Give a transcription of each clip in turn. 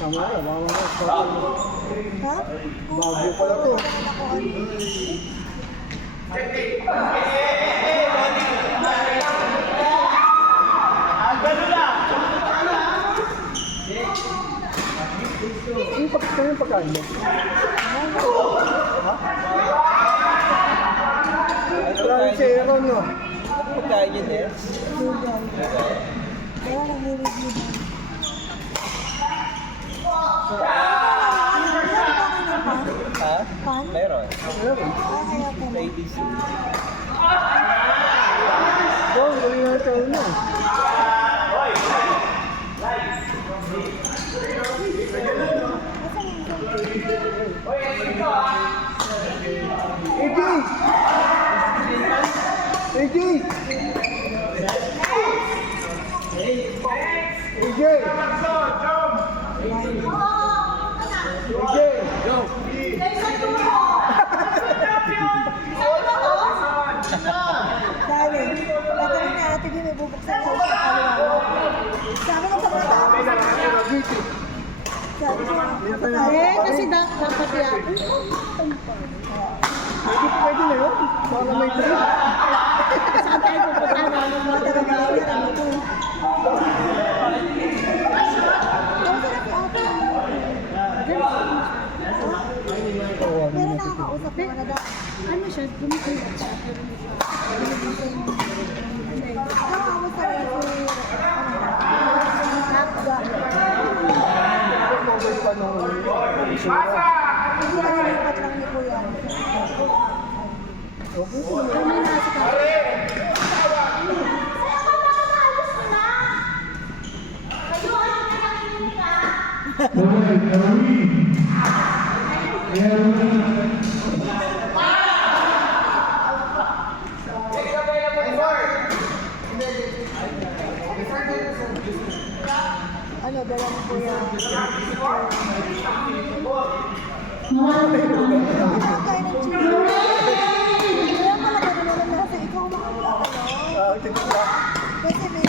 Tama ka, bawa ka. Ha? Bago pala to. Ano yung pagkain mo? Ha? Wala si Aaron, no? Ano pagkain yun eh? Kaya nag-review na. Ha? Pan? Meron. Aaron. Kaya po. ADC. Bong, galing na ito na. AJ! AJ! Go! Sabi, natanong ni ate din, may bubuksan ko sa kaliwa. Sabi ko sa mata. Sabi ko, kasi dapat yan. Pwede na yun. Baka may trip. Saan tayo pupunta na ng mga taga-gawin? Ano to? Pero nakakausap naman na daw. Ano siya? Gumigilat siya. Nakakamusta rin si Hapga. Hindi ka nilipat lang ni Kuya. Kami na sa ano, dala mo Kuya. Kakain ng chicken. Kaya pala gano'n naman nasa ikaw makakala. Kasi may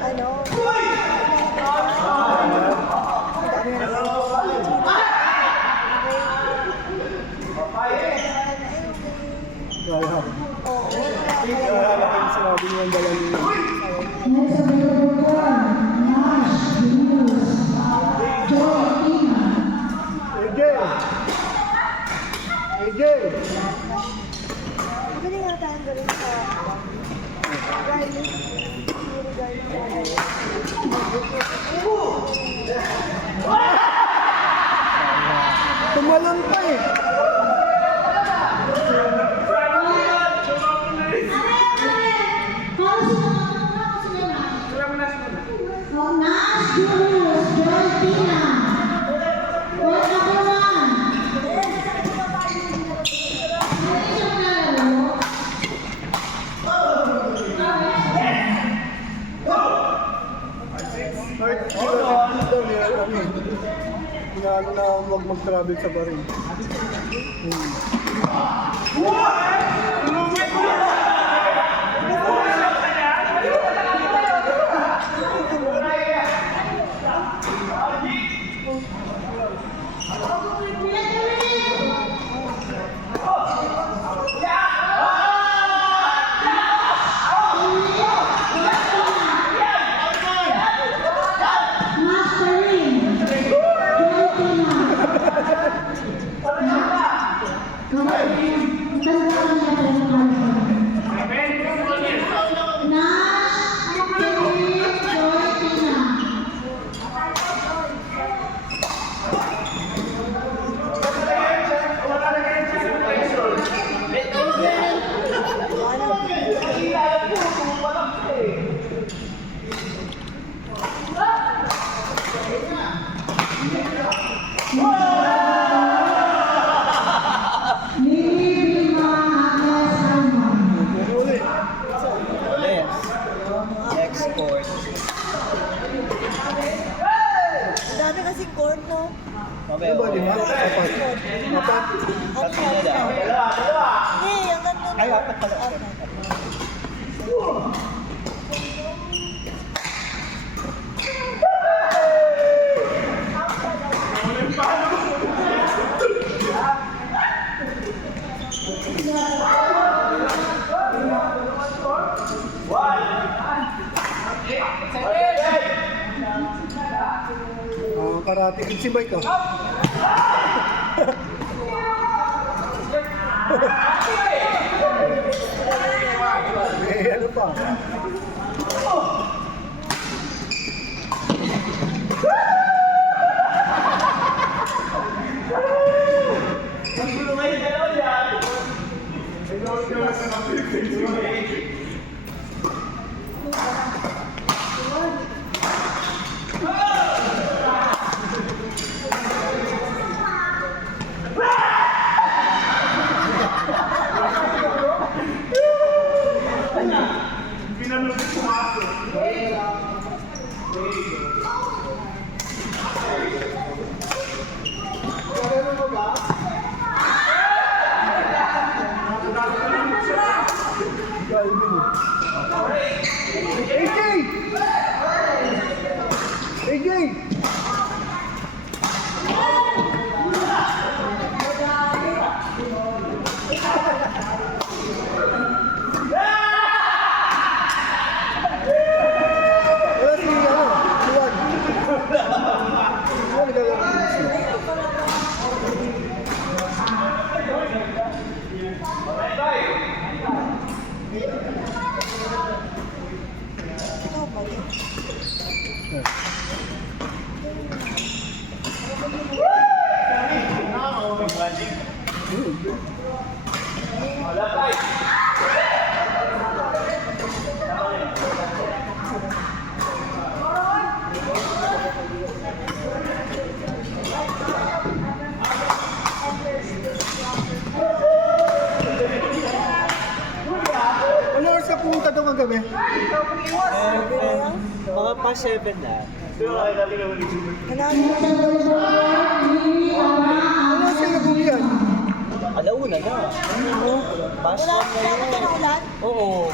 ano. Kaya. Oo. Kaya lang yung sinabi niyo ang dala niyo. AJ! AJ! Magaling nga tayong galing sa garlic. Tumalon pa eh! Inaano na huwag mag-travel sa barin. Export. Ang dami kasing corn, no? Mamaya. Ano ba, lima? Apat. Apat? Tatlo na daw. Hindi, yung ganun. Ay, apat pala. Apat. Karate kid si Mike, oh. Ano pa? AJ! Wala si Juan. Ano nagagawa siya? Ano oras ka pumunta doon kagabi? Mga pa 7 na. Hanapin Ano oras ka nagulian? Alauna na. Pass Wala, one na wala ka yun. na ulan? Oo.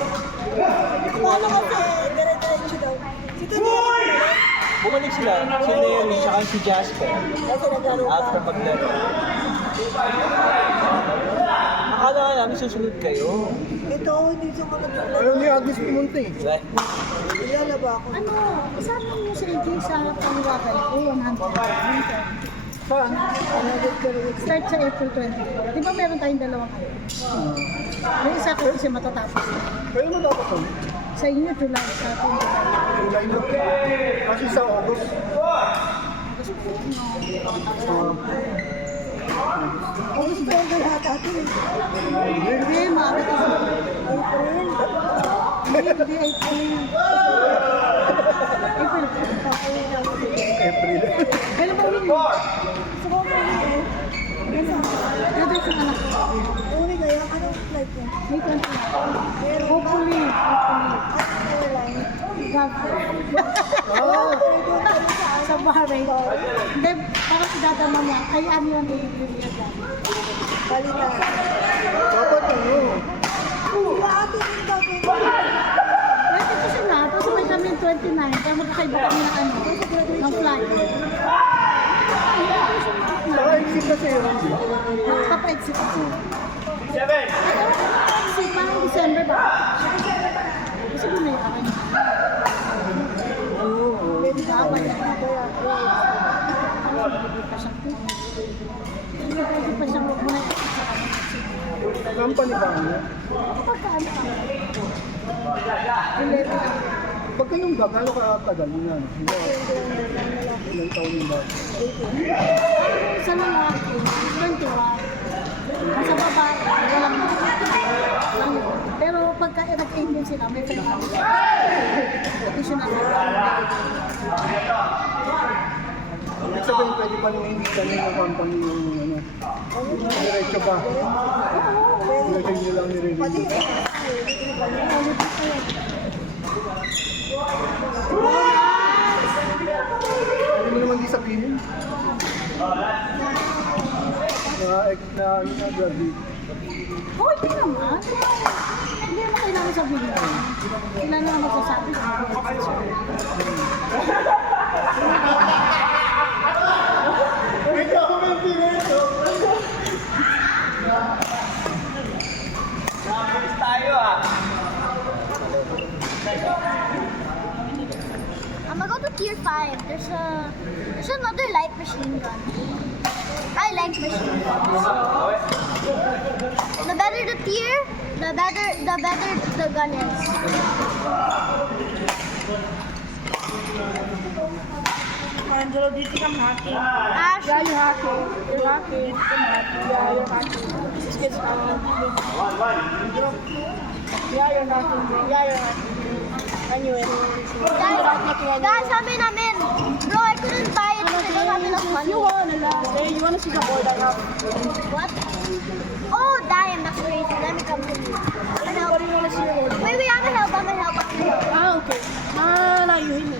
Wala kasi, dire-diretso daw. Si Tony ako ulit. Bumalik sila. Si Neri, tsaka si Jasper. Kasi naglaro ka. After maglaro. Akala nga namin susunod kayo. Ito, hindi sumunod yung Ayaw ni Agnes pumunta eh. Diba? Ilalaba ako. Ano, kasama niyo sa AJ sa pangwakan ko, 100. Saan? Start sa April 20. Di ba meron tayong dalawang kayo? May isa ko kasi matatapos. Kaya mo dapat kami? Sa inyo, July, sa atin. July na. Kasi sa August. August ba yung lahat atin eh? Hindi, maaari kasi. April. Hindi, April. April. April. Kailan ba ulit? Gusto ko uwi eh. Graduate yung anak ko. Uwi kaya, anong flight mo? May 20 na. Hopefully. Anong airline? Ah! Sa Bahrain. Hindi, parang idadama mo. Ay, ano yun, April yan. Balita. Dapat ano? Sila atin yung dati. Pwede kasi na, tapos may kami 29, kaya magkakaiba kami ng ano, ng flight. Saka exit kasi yun. Magpapaexit ako. 7! Exit, parang December ba? Kasi bumaya ka niya. Pwede ka ba yan? Hindi pa siya. Hindi pa siya muna. Company ba ano? Pagkaan ka. Pag kayong bag, ano ka tagal yun ano? Ilang taon yung bag? Sa lalaki, 21. Sa babae, walang lang yun. Pero pagka nag-Indian sila, may 500. Additional. Ibig sabihin, pwede pa nung hindi kami ng company yung ano? Diretso pa. Ilagay nyo lang ni Rene. Pati Hindi mo naman di sabihin. Na graduate. Oh, hindi naman. Hindi naman kailangan sabihin. Kailangan naman magsasabi. Ikaw ang pinito! tier 5. There's another light machine gun. I like machine guns. The better the tier, the better the gun is. Angelo, dito ka hacking. Ash, Yeah, you're hacking. You're hacking. Yeah, you're hacking. This kid's hacking. Yeah, you're hacking. Yeah, you're hacking. I knew it. guys, amin. Bro, I couldn't buy it because I don't have enough money. You wanna see the board I have? What? Oh, damn, that's crazy. Let me come to you. I'm gonna help. What do you wanna see the board? Wait, I'm gonna help. Ah, okay. No, you hit me.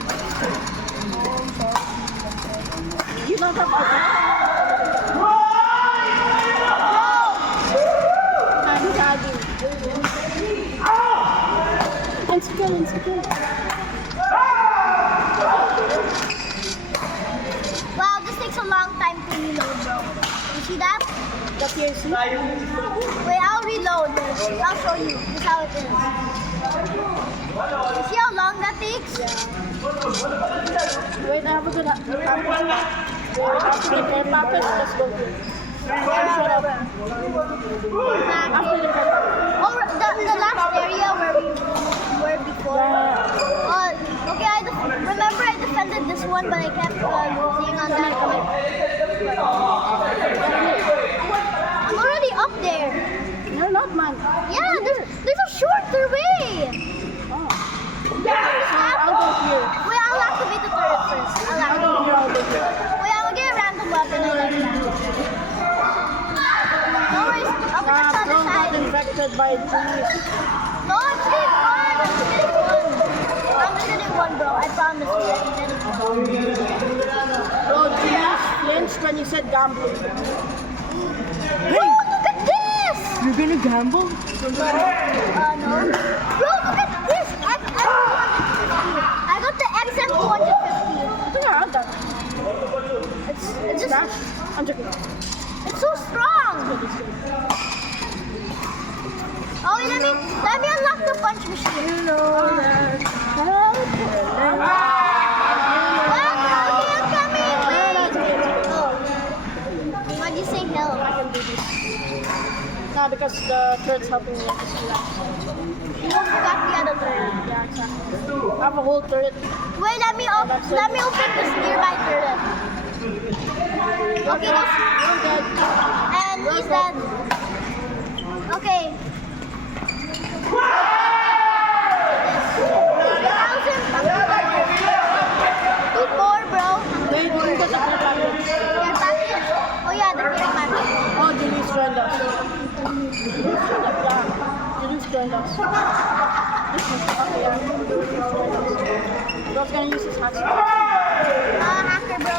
You don't have a I'm tagging. Insecure. Wow, this takes a long time to reload, bro. You see that? The PSC? Wait, I'll reload this. I'll show you. This is how it is. You see how long that takes? Wait, I have a good after the care package, let's go here. Shut up. After the care package. Oh, the last area where we were before. Okay, remember I defended this one, but I kept losing on that one. I'm already up there. You're not, man. Yeah, there's a shorter way. Oh. I'll go here. Wait, I'll activate the turret first. I'll go here. Wait, I'll get a random weapon. I like that. No worries, I'll Bro pick up the other got side. infected by Julius. No, I'm just getting one. I'm just getting one, bro. I promise you. I'm getting one. Bro, Julius flinched when you said gambling. Bro, look at this! You're gonna gamble? No. Bro, look at this! I got the XM 250. I think I had that. It's just, Dash? I'm joking. it's so strong. Oh, wait, let me unlock the punch machine. Well, okay, I'm coming. Wait. Oh. Why'd you say help? I can do this. Nah, because the turret's helping me. You also got the other turret. Yeah, exactly. I have a whole turret. Wait, let me open this nearby turret. Okay, that's I'm dead. and he's dead. Okay. Two more, bro. Wait, you got the care package. Your package? Oh yeah, the care package. Oh, Julius joined us. Yeah, Julius joined us. Okay, yeah. Julius joined us. Bro's gonna use his hack spell. Hacker, bro.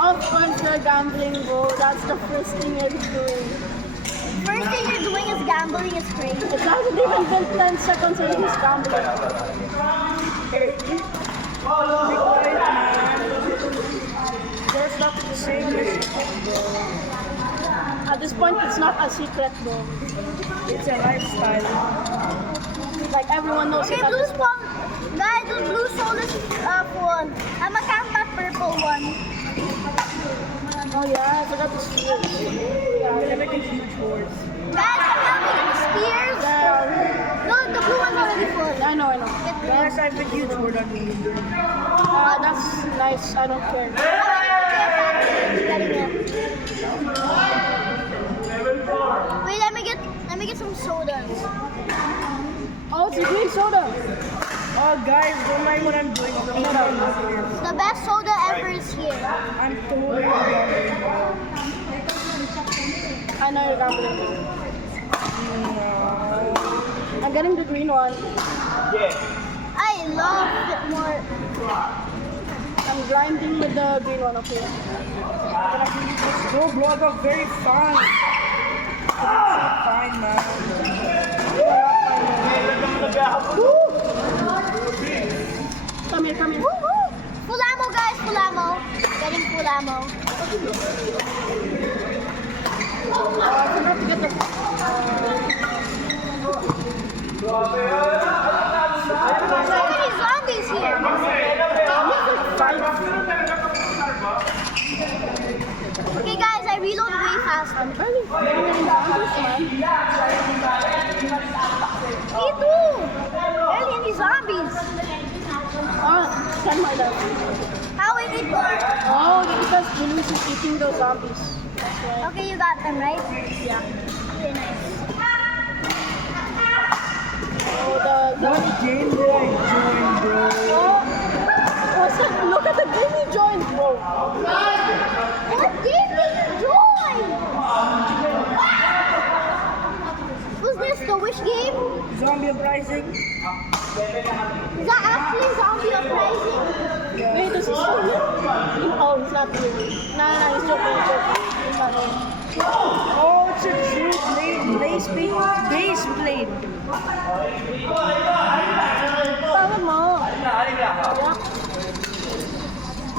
Of course you're gambling, bro. That's the first thing you're doing. First thing you're doing is gambling is crazy. It hasn't even been 10 seconds and he's gambling. There's not the same. At this point, it's not a secret, bro. It's a lifestyle. Like everyone knows Okay, it. At blue this point. spawn. Guys, the blue soul is full. I'm a combat purple one. Oh yeah, I forgot the spears. Yeah, I'm gonna make a huge horse. Guys, I'm helping with the spears. Yeah, No, the blue one's already full. I know. Get rid. Guys, I have a huge horde on me. That's nice. I don't care. Wait, let me get some sodas. Oh, it's a green soda. Oh, guys, don't mind what I'm doing. The best soda ever is here. I'm totally I know you're gambling. No. I'm getting the green one. I love it more. I'm grinding with the green one, okay? Bro, I got very fine. Fine, man. Come here. Woo woo! Full ammo, guys, full ammo. Getting full ammo. forgot to get the... So many zombies here. Okay, guys, I reload way faster. Me too. Barely any zombies. Send my love. How we need more? Oh, because Julius is eating those zombies. That's why. Okay, you got them, right? Yeah. Okay, nice. Oh, the What game did I join, bro? what's that? Look at the game you joined, bro. What game did you join? Was this the wish game? Zombie Uprising? Is that actually zombie uprising? Wait, this is for you? Oh, he's not here. No, he's joking. He's not here. Oh, it's a true base plate. Tama mo.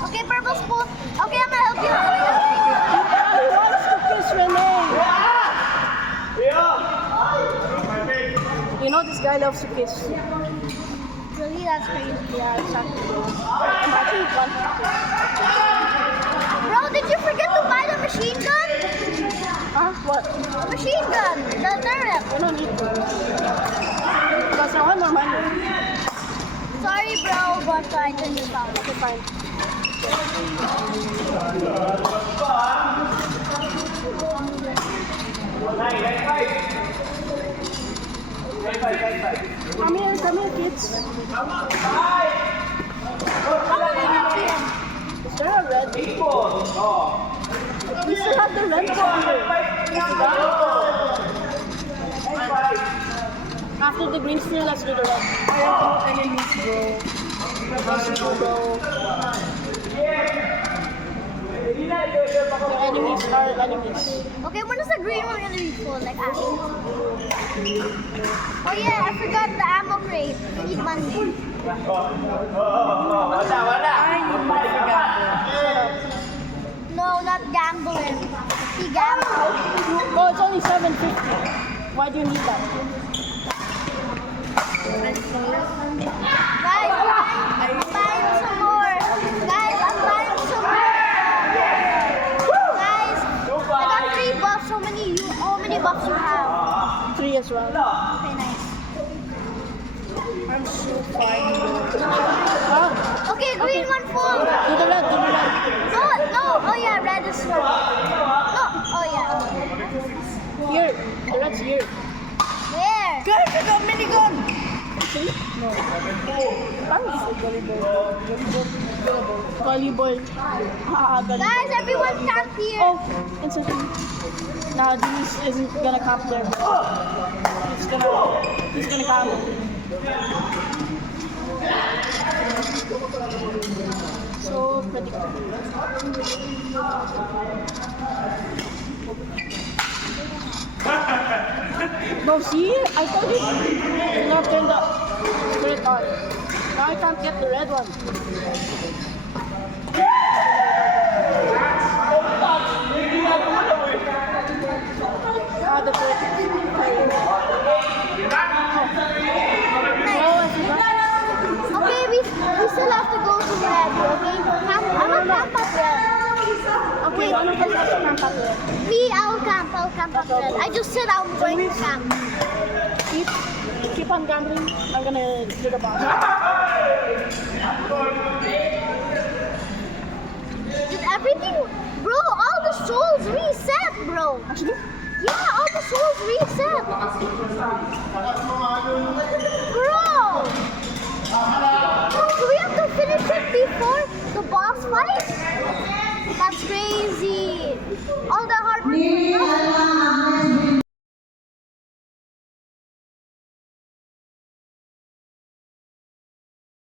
Okay, purple spoon. Okay, I'm gonna help you. He wants to kiss Renee. You know this guy loves to kiss. Really, that's crazy. Yeah, exactly. I'm actually one to kiss. Bro, did you forget to buy the machine gun? Huh? What? Machine gun, the turret. I don't need to. Because I want more money. Sorry, bro, but I turned this off. Okay, fine. Come here, kids. Is there a red? We still have the red one here. After the green screen, let's do the red. I have no enemies, bro. The enemies are enemies. Okay, when is the green one gonna be full? Like, oh yeah, I forgot the ammo crate. We need money. No, not gambling. He gambled. Oh, it's only 750. Why do you need that? Guys, I'm buying some more. Guys, I'm buying some more. Guys, I got 3 buffs. How many buffs you have? 3 as well. Okay, nice. I'm so fine, bro. Ah, Okay, green one full. do the red. No. Oh yeah, red is full. No. Oh yeah. Here, the red's here. Where? Guys, I got minigun! Volleyball. Ah, volleyball. Guys, everyone camp here. Oh, instant. Nah, Denise isn't gonna camp there. He's gonna camp. So predictable. Bro, see? I told you to not turn the red on. Now I can't get the red one. Ah, the red. Oh, I forgot. Okay, we still have to go to red, okay? I'm a camp up red. Okay, one of us has to camp up red. I'll camp up red. I just said I'm going to camp. Keep on gambling. I'm gonna do the boss. Did everything, bro? All the souls reset, bro. Actually, Yeah, all the souls reset, bro. So we have to finish it before the boss fight.